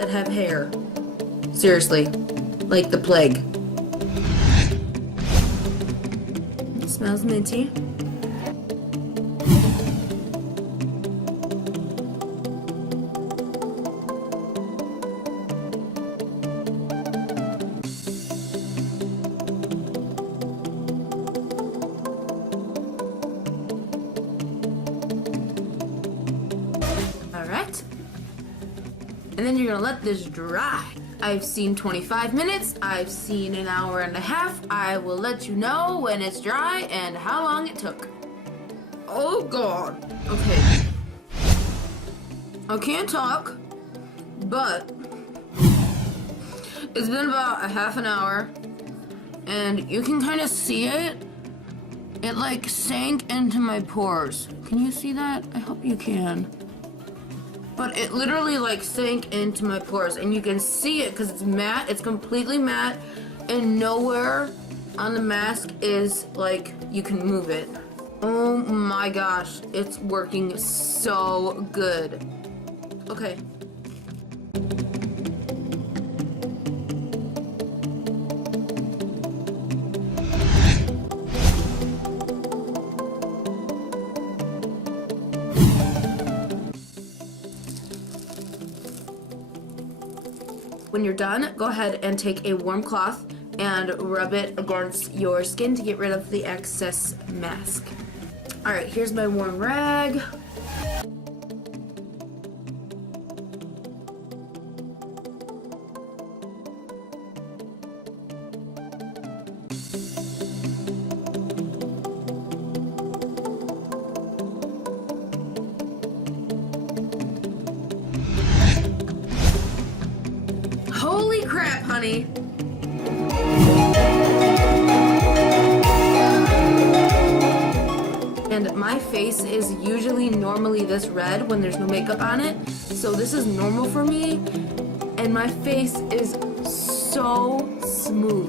that have hair. Seriously, like the plague. It smells minty. Alright. And then you're gonna let this dry. I've seen 25 minutes, I've seen an hour and a half. I will let you know when it's dry and how long it took. Oh god. Okay. I can't talk, but it's been about a half an hour and you can kind of see it. It like sank into my pores. Can you see that? I hope you can. But it literally like sank into my pores and you can see it because it's matte. It's completely matte and nowhere on the mask is like you can move it. Oh my gosh, it's working so good. Okay. When you're done, go ahead and take a warm cloth and rub it against your skin to get rid of the excess mask. Alright, here's my warm rag. Holy crap, honey. And my face is usually normally this red when there's no makeup on it. So this is normal for me. And my face is so smooth.